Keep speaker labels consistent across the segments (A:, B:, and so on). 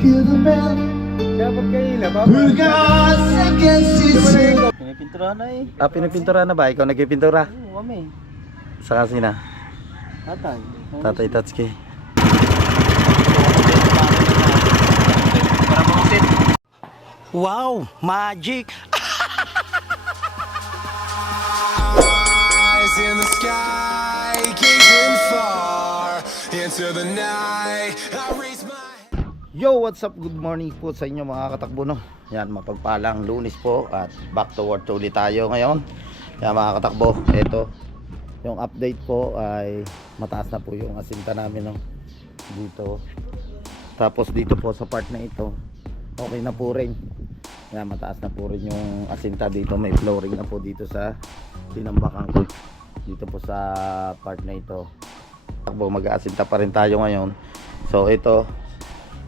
A: kırmen
B: Dapat kayo ila ba?
A: Burgas against
B: Pinipintura na eh.
C: Ah, pinipintura na ba? Ikaw nagpipintura?
B: Oo, kami.
C: Sa kasina?
B: Tatay.
C: Tatay Tatsuki.
D: Wow, magic!
E: eyes in the sky, gazing far into the night. I raise
C: Yo, what's up? Good morning po sa inyo mga katakbo no. Yan, mapagpalang lunis po at back to work ulit tayo ngayon. Yan mga katakbo, ito. Yung update po ay mataas na po yung asinta namin no. Dito. Tapos dito po sa part na ito, okay na po rin. Yan, mataas na po rin yung asinta dito. May flooring na po dito sa tinambakan ko. Dito po sa part na ito. Takbo, mag-aasinta pa rin tayo ngayon. So ito,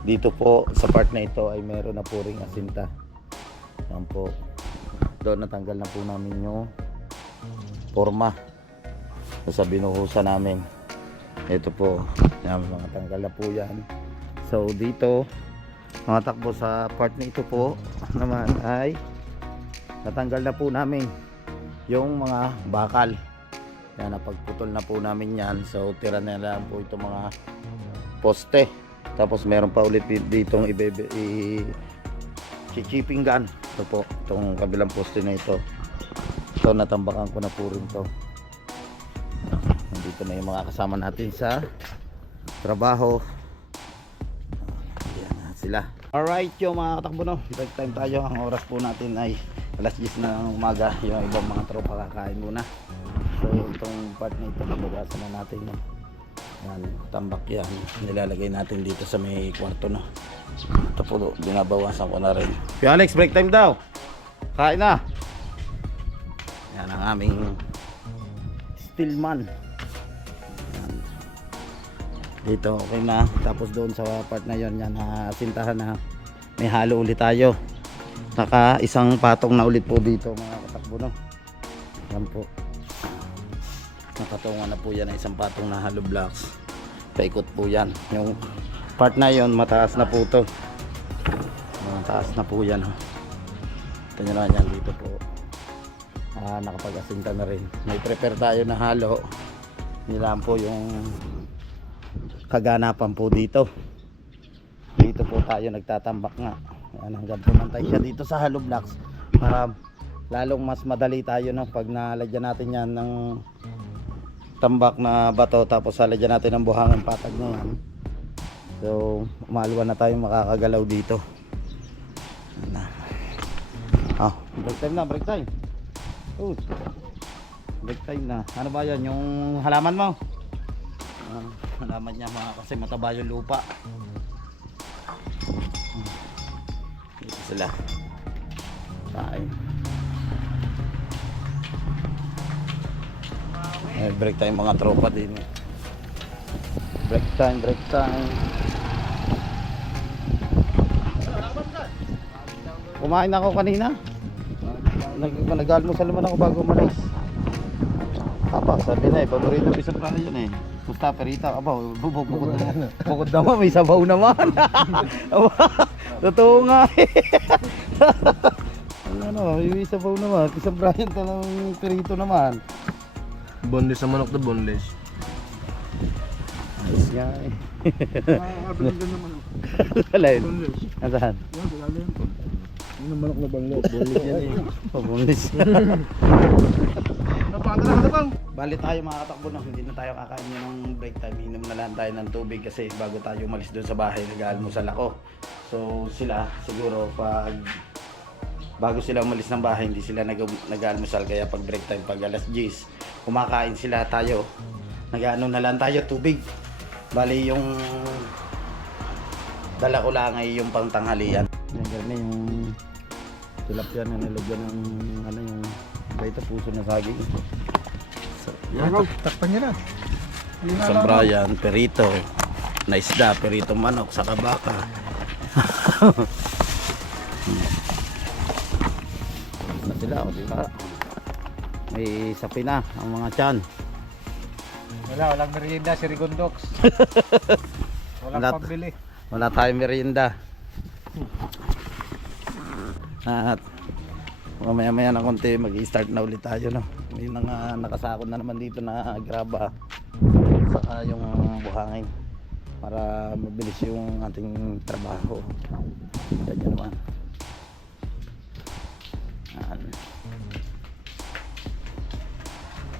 C: dito po sa part na ito ay meron na po ring asinta. Yan po. Doon natanggal na po namin yung forma sa binuhusan namin. Ito po. Yan, mga tanggal na po yan. So dito, mga takbo sa part na ito po naman ay natanggal na po namin yung mga bakal. Yan, napagputol na po namin yan. So tira na lang po itong mga poste. Tapos meron pa ulit di- ditong ibebe i chichiping gun. Ito po, itong kabilang poste na ito. Ito natambakan ko na po rin to. Nandito na yung mga kasama natin sa trabaho. Ayan sila. Alright yung mga katakbo no. Break time tayo. Ang oras po natin ay alas 10 na ng umaga. Yung ibang mga tropa kakain muna. So itong part na ito nabagasan na natin. No? Yan, tambak yan. Nilalagay natin dito sa may kwarto no. Ito po, binabawasan ko na rin. Kuya Alex, break time daw. Kain na. Yan ang aming stillman. Yan. Dito, okay na. Tapos doon sa part na yon yan, asintahan na may halo ulit tayo. Naka isang patong na ulit po dito mga katakbo no. Yan po. Nakatungan na po yan ng isang patong na hollow blocks. Paikot po yan. Yung part na yon mataas na po to. Mataas na po yan. Oh. Ito nyo naman yan dito po. Ah, nakapag-asinta na rin. May prepare tayo na halo. Nilaan po yung kaganapan po dito. Dito po tayo nagtatambak nga. Yan, hanggang pumantay siya dito sa hollow blocks para lalong mas madali tayo no pag nalagyan natin yan ng tambak na bato tapos lalagyan natin ng buhangin patag na yan. So umalwa na tayo makakagalaw dito. Ah break time na break time. Oh break time na. Ano ba yan yung halaman mo? Ah, halaman niya mga kasi mataba yung lupa. Dito sila. Kain Eh, break time mga tropa din. eh. Break time, break time. Kumain ako kanina. Nag nag-almusal naman ako bago umalis. Apa, sabi na eh, paborito ko sa prayo yun eh. Pusta perita, aba, bubog, bukod naman. Bukod naman, may sabaw naman. Aba, totoo nga eh. ano, may sabaw naman. Isang Brian talang perito naman.
B: Boneless sa manok na boneless.
C: Ayos nga eh.
B: Nakakabiling doon naman.
C: Yun. Nasaan?
B: Yan, wala yan. Yung manok na boneless. Boneless yan eh.
C: Pabulis.
B: Napanda na ka bang?
C: Bali tayo mga katakbo na hindi na tayo kakain ng break time. Inom na lang tayo ng tubig kasi bago tayo umalis doon sa bahay, nag-aalmusal ako. So sila siguro pag bago sila umalis ng bahay, hindi sila nag nag-aalmusal kaya pag break time pag alas 10, kumakain sila tayo. Nag-ano na lang tayo tubig. Bali yung dala ko lang ay yung pangtanghalian. Yan ganun yung tilapia na nilagyan ng ano yung baita puso na saging. So, yan.
B: takpan niya na.
C: San Brian, perito, na isda, perito manok, saka baka. sila, o diba? May sapi na ang mga tiyan.
B: Wala, walang merienda si Rigondox. Walang
C: Wala-
B: pambili.
C: Wala tayong merienda. At mamaya maya na konti mag-start na ulit tayo no. May mga nakasakot na naman dito na graba saka yung buhangin para mabilis yung ating trabaho. Ganyan naman. Yan.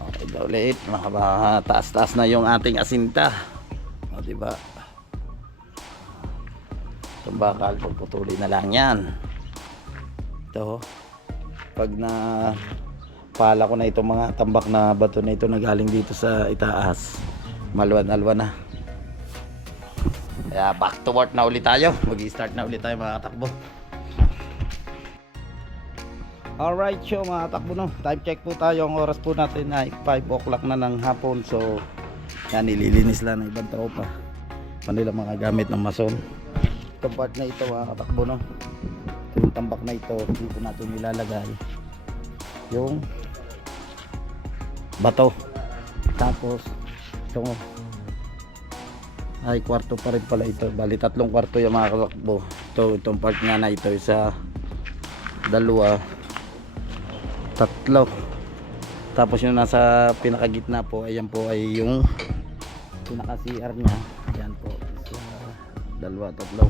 C: Okay daw ulit. Makataas-taas na yung ating asinta. O diba? Itong bakal, pagputuli na lang yan. Ito. Pag na pala ko na itong mga tambak na bato na ito na galing dito sa itaas. Malwan-alwan na. Kaya back to work na ulit tayo. Mag-start na ulit tayo mga katakbo. Alright, so mga takbo no. Time check po tayo. Ang oras po natin ay 5 o'clock na ng hapon. So, yan, nililinis lang ng ibang tropa. Kanila mga gamit ng mason. Itong na ito mga katakbo no. Yung tambak na ito. Dito natin nilalagay. Yung bato. Tapos, ito ay kwarto pa rin pala ito. Bali tatlong kwarto yung mga katakbo. Ito, itong part nga na ito. Isa, dalawa, tatlo. Tapos yung nasa pinakagitna po ayan po ay yung pinaka CR nya ayan po isa, dalawa, tatlo.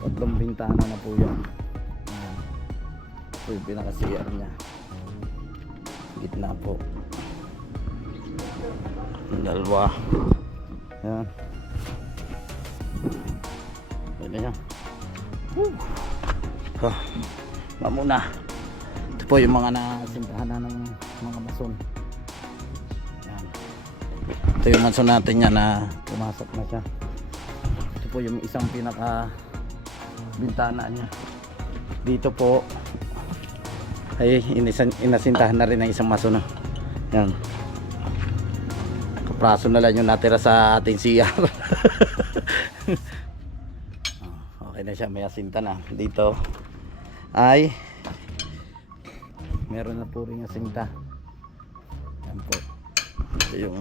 C: Tatlong bintana na po yan ayan. Ito yung pinaka CR nya gitna po. Dalawa. Ayan. Pwede yan Woo. Ah, mamuna po yung mga nasintahan na ng mga mason. Yan. Ito yung mason natin yan na pumasok na siya. Ito po yung isang pinaka bintana niya. Dito po ay inisan, inasintahan na rin ng isang mason. No? Yan. Kapraso na lang yung natira sa ating CR. Ah, okay na siya, may asinta na. Dito ay meron na po rin asinta yan po. Ito yung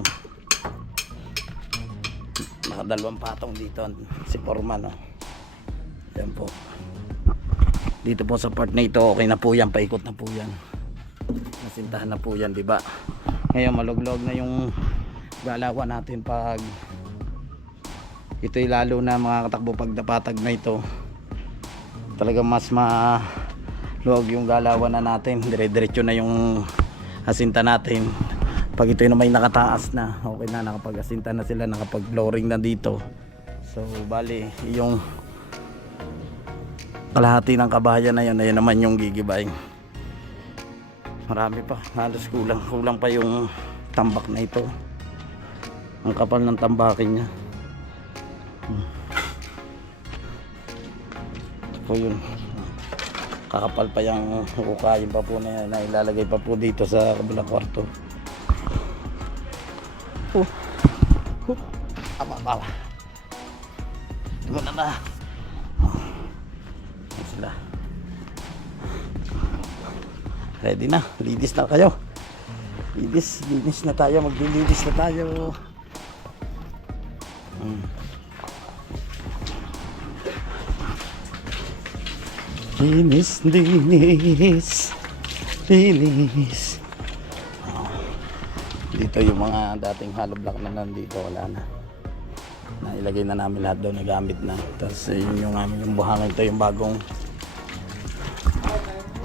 C: nakadalawang patong dito. Si Foreman no? yan po. Dito po sa part na ito okay na po yan. Paikot na po yan. Nasintahan na po yan di ba? Ngayon maluglog na yung galawan natin pag ito'y lalo na mga katakbo pag napatag na ito. Talagang mas ma luwag yung galawan na natin. Dire-diretso na yung asinta natin. Pag ito na may nakataas na okay na nakapag asinta na sila nakapag flooring na dito. So bali yung kalahati ng kabahayan na yun ayun naman yung gigibay. Marami pa halos kulang kulang pa yung tambak na ito. Ang kapal ng tambakin niya. Hmm. ito po yun kakapal pa yung hukayin pa po na, na ilalagay pa po dito sa kabilang kwarto. Oh. Oh. tama tama ito na na. Ayan sila. Ready na. Linis na kayo. Linis linis na tayo. Maglilinis na tayo Linis, linis, linis. Dito yung mga dating hollow block na nandito, wala na. Nailagay na namin lahat doon, nagamit na. Tapos yun yung amin yung buhangin. Ito yung bagong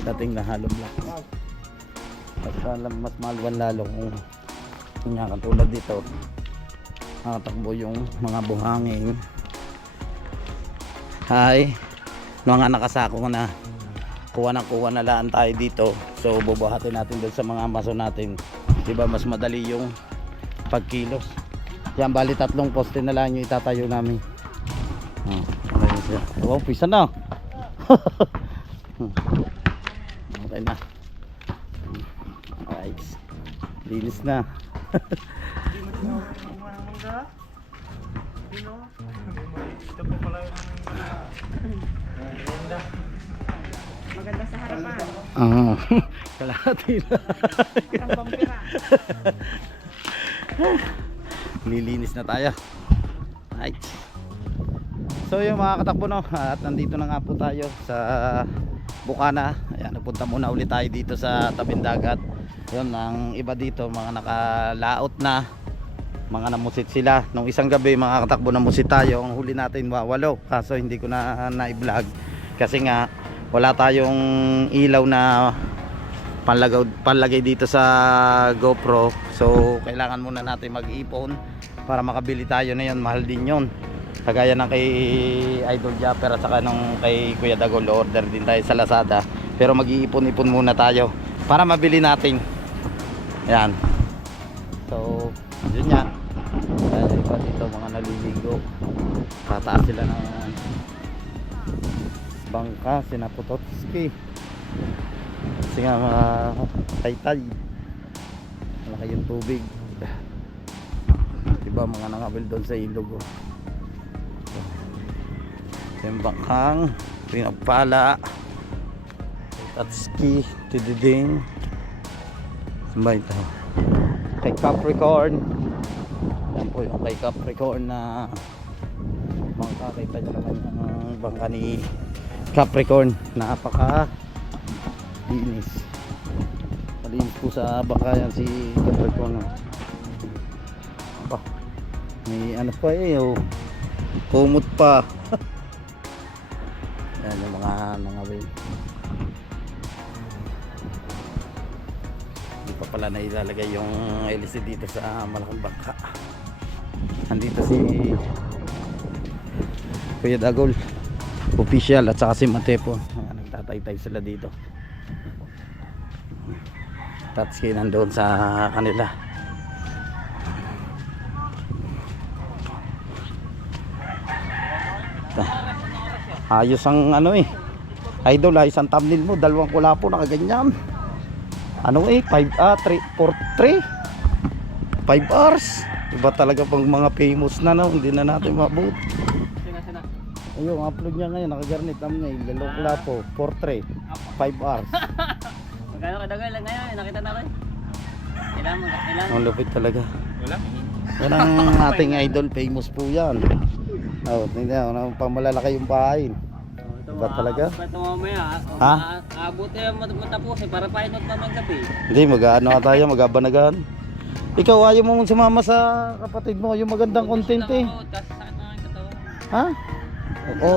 C: dating na hollow block. Mas, mas malwan lalo kung nga katulad dito. Nakatakbo yung mga buhangin. Hi mga nakasako ko na kuha na kuha na laan tayo dito. So bubuhatin natin doon sa mga maso natin. Diba mas madali yung pagkilos. Yan bali tatlong poste na lang yung itatayo namin. Oh, oh pisa na. Okay na. Alright. Linis na
D: Maganda sa harapan.
C: Oo. Kalahati na.
D: Ang pampira.
C: Lilinis na tayo. Right. So yung mga katakbo no, at nandito na nga po tayo sa Bukana. Ayan, nagpunta muna ulit tayo dito sa tabing dagat. Yun, ang iba dito, mga nakalaot na. Mga namusit sila. Nung isang gabi, mga katakbo namusit tayo. Ang huli natin, wa- walo. Kaso hindi ko na na-vlog. Kasi nga, wala tayong ilaw na panlagaw, panlagay dito sa GoPro. So, kailangan muna natin mag-ipon para makabili tayo na yun. Mahal din yun. Kagaya ng kay Idol Japper at saka nung kay Kuya Dagol order din tayo sa Lazada. Pero mag-iipon-ipon muna tayo para mabili natin. Yan. So, yun nga. Dahil pa dito mga naliligo. Tataas sila ng bangka, sinaputotski. Kasi nga mga taytay. Malaki yung tubig. Diba mga nangabil doon sa ilog. Oh. Yung bangkang. Pinagpala. Tatski. Tididing. Sambay ito. Kay Capricorn. Yan po yung kay Capricorn na bangka. Kita nyo naman yung bangka ni Capricorn. Napaka linis. Malinis po sa bangka yan si Capricorn. oh. Aba, may ano pa eh. Oh. Kumot pa. Yan yung mga nangawin. Hindi pa pala na ilalagay yung LC dito sa malaking bangka. Nandito si Kuya Dagol official at saka si Matepo. Nagtataytay sila dito. Tatski nandoon sa kanila. Ayos ang ano eh. Idol ayos ang thumbnail mo. Dalawang kulapo nakaganyan. Ano eh 5 ah 3 4 3 5 hours. Iba talaga pang mga famous na no? Hindi na natin mabut Ayun, upload niya ngayon, nakagarnit thumbnail, dalawang kulapo, 4 3 5 hours.
F: Magkano kadagal lang ngayon? Nakita na rin. Kailangan mo, kailangan.
C: Ang lupit talaga. Wala. Yan ang ating idol, famous po yan. Oh, tingnan mo, pamalalaki yung bahay.
F: Ito,
C: Iba talaga?
F: Ito mamaya.
C: Ha?
F: Abuti yung mat- matapos eh, para painot naman gabi.
C: Hindi, mag-ano ka tayo, mag-abanagan. Ikaw, ayaw mo mong sumama sa kapatid mo, yung magandang content eh.
F: Yung.
C: Ha? O,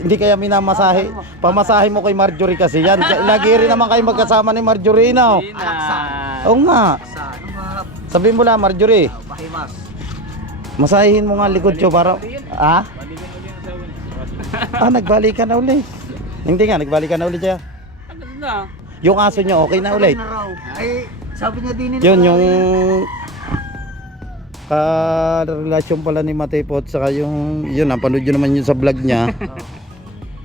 C: hindi kaya minamasahe. Pamasahe mo kay Marjorie kasi yan. Lagi rin naman kayo magkasama ni Marjorie na.
F: Hindi na.
C: Oo nga. Sabihin mo lang, Marjorie.
A: Pahimas.
C: Masahihin mo nga likod ko para... Ha? Ah, nagbalikan na uli. Hindi nga, nagbalikan na uli siya. Yung aso niya, okay na ulit.
A: Ay, sabi niya din.
C: Yun, yung... Ka-relasyon pala ni Matipot saka yung... Yun, napanood nyo naman yun sa vlog niya.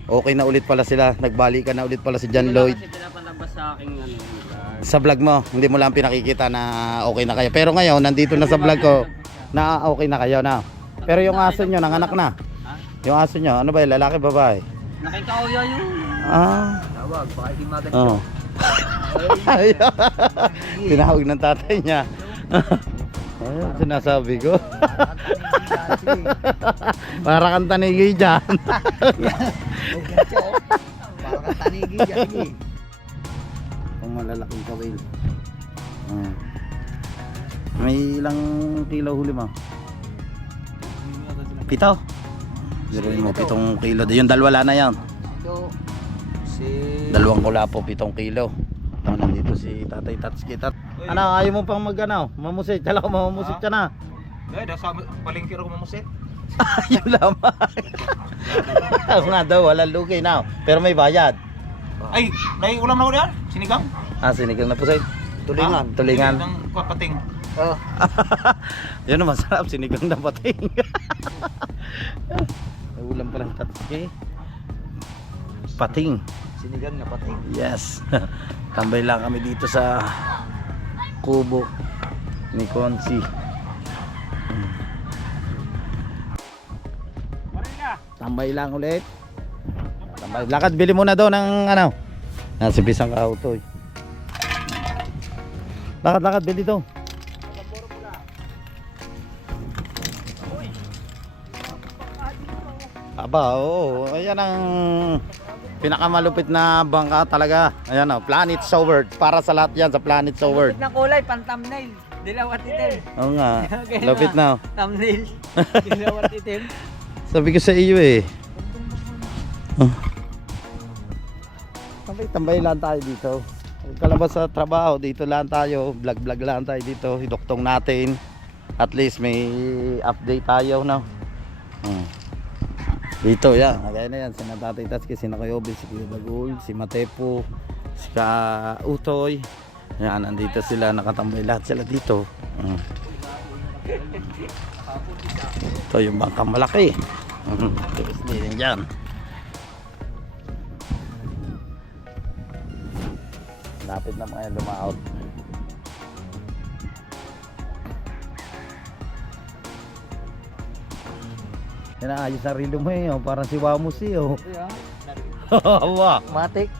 C: Okay na ulit pala sila. Nagbalikan na ulit pala si John Lloyd.
F: Kasi pinapalabas sa aking ano. yung-
C: Sa vlog mo, hindi mo lang pinakikita na okay na kayo. Pero ngayon, nandito na sa vlog ko na okay na kayo na. Pero yung aso nyo, nanganak na.
F: Ha?
C: Yung aso nyo, ano ba yun, lalaki, babae?
F: Nakikauyo yung...
C: Ah,
A: Tawag, baka hindi maganda.
C: oo. Tinawag ng tatay niya. Ayun, sinasabi ko. Para kang tanigi dyan.
A: Para ka tanigi dyan.
C: Ang malalaking kawil. Ah. May ilang kilo huli mo? Pito. Biruin mo, pitong kilo. Yung dalawa na yan. Dalawang kulapo, pitong kilo. Ito, nandito si Tatay Tatski. Ano, ayaw mo pang mag ano, mamusit. Kala ko mamusit ka na.
B: Dahil sa palengke ako mamusit.
C: Ayaw lamang. Ako nga daw, walang lugi na. Pero may bayad.
B: Ay, naiulam na ko yan. Sinigang.
C: Ah, sinigang na po sa'yo.
A: Tulingan.
C: Ah, tulingan.
B: Ng papating.
A: Oh,
C: Yan ang masarap, sinigang na pating. May ulam palang tatski. Pating.
A: sinigang na pati.
C: Yes. Tambay lang kami dito sa kubo ni Konsi. Tambay lang ulit. Tambay. Lakad, bili muna daw ng ano. Nasa bisang auto. eh. Lakad, lakad, bili daw. Aba, oo. Ayan ang Pinakamalupit na bangka talaga. Ayan oh, Planet Soward. Para sa lahat yan sa Planet Soward.
F: na kulay, pan thumbnail. Dilaw at itim.
C: Oo nga.
F: Okay
C: Lupit na. oh.
F: Thumbnail. Dilaw at itim.
C: Sabi ko sa iyo eh. Oh. Tambay-tambay lang tayo dito. Kalabas sa trabaho, dito lang tayo. Vlog-vlog lang tayo dito. Idoktong natin. At least may update tayo no. Hmm. Dito yan, kagaya na yan. Sina Tatay Tatsuki, sina Kuyobi, si Kuya si Matepo, si Ka Utoy. Yan, nandito sila, nakatambay lahat sila dito. Hmm. Ito yung bangkang malaki. Mhm. Tapos din dyan. Lapit na mga lumaot. Yan ang ayos na rilo mo eh. oh. Parang si Wamos eh. Oh. Hawa.
A: Matik.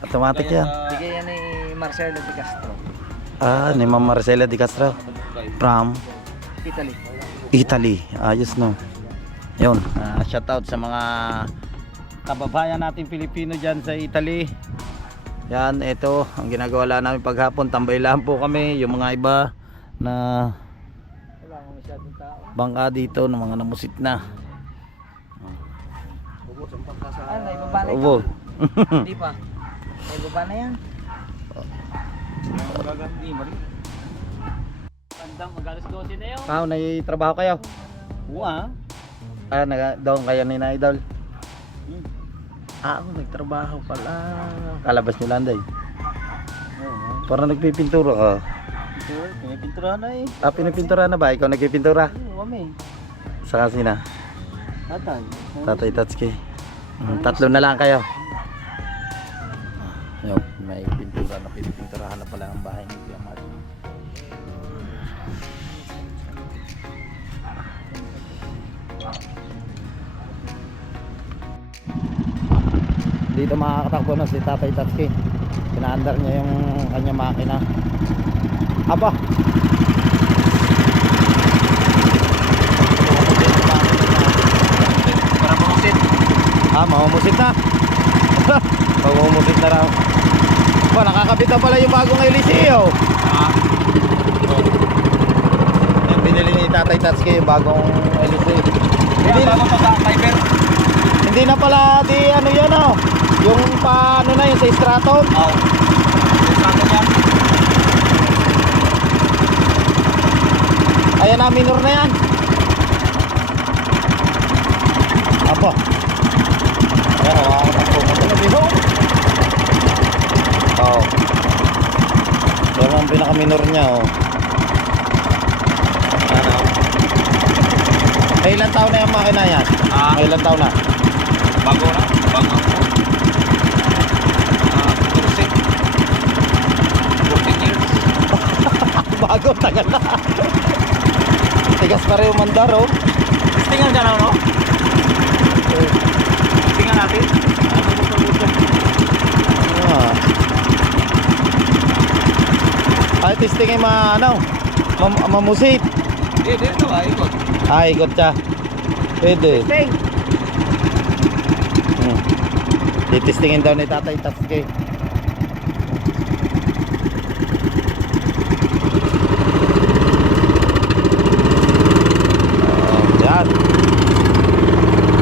C: Automatic yan.
A: Bigay yan ni Marcelo de Castro.
C: Ah, ni Ma'am Marcela Di Castro. From
A: Italy.
C: Italy. Ayos no. Yun. ah, shout out sa mga kababayan natin Pilipino dyan sa Italy. Yan, ito ang ginagawa lang namin paghapon. Tambay lang po kami. Yung mga iba na bangka dito ng mga namusit na.
A: Ano, ibaba na
C: Ubo.
A: Hindi pa. Ibaba na yan.
F: Bandang magalas 12 na yun.
C: Pao, trabaho kayo?
F: Uwa.
C: Ah, naga, doon kayo ni na idol. Ah, ako nagtrabaho pala. Kalabas nyo lang day. Parang nagpipintura ka.
F: Pinipintura na eh.
C: Ah, pinipintura na ba? Ikaw nagpipintura?
F: Oo, kami.
C: Sa kasina?
F: Tatay.
C: Tatay Tatsuki. Mm, tatlo na lang kayo. Ah, Yun, may pintura na pinipinturahan na pala ang bahay ni Kuya Mario. Dito makakatakbo na si Tatay Tatsuki. Pinaandar niya yung kanya makina. Aba!
A: Para mamusit.
C: Ah, mamumusit na. mamumusit na raw. Ba, nakakabit na pala yung bagong Eliseo. Ah. Yung binili ni Tatay Tatsuki yung bagong Eliseo. Hindi, na,
A: fiber.
C: hindi na pala di ano yan oh. Yung pa ano na yung sa Straton.
A: Oo. Sato niya.
C: Ayan na, minor na yan. Apo. Ayan, makakatakbo ko na biho. Oo. Yan ang pinaka-minor niya, oh. Ano? May ilang taon na yung makina yan?
A: Ah.
C: May ilang taon na?
A: Bago na. Bago. Ah. 14 years.
C: Bago, tagal na. Tigas pa rin yung mandar, oh.
A: Testingan ka na, no? Testingan natin.
C: Ah. Ay, testing yung mga, ano, mam mamusit.
A: Eh, dito ba? Ikot.
C: Ah, ikot siya. Pwede.
A: Testing.
C: Hmm. Titistingin daw ni Tatay Tatsuki. Oh, yan.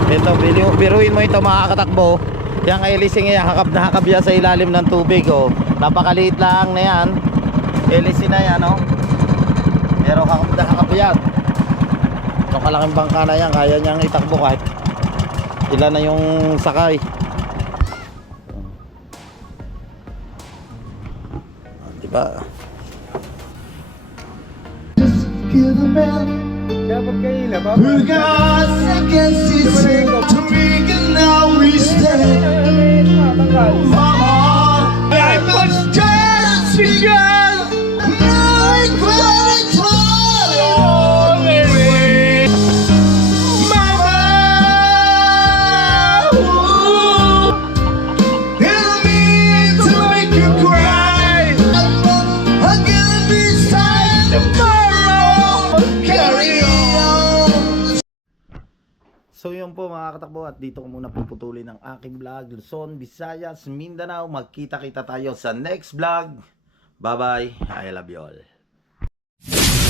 C: Ito, bili, biruin mo ito mga katakbo. Yung elising yan, hakap na hakap sa ilalim ng tubig. Oh. Napakaliit lang na yan. Elising na yan, oh. Pero hakap na hakap yan. Itong kalaking bangka na yan, kaya niyang itakbo kahit ilan na yung sakay. Diba?
B: Dapat kayo ila ba?
E: Through God's second to me can now we stand. My heart, I must dance again.
C: Yun po mga katakbo at dito ko muna puputulin ang aking vlog. Luzon, Visayas, Mindanao. Magkita-kita tayo sa next vlog. Bye bye. I love you all.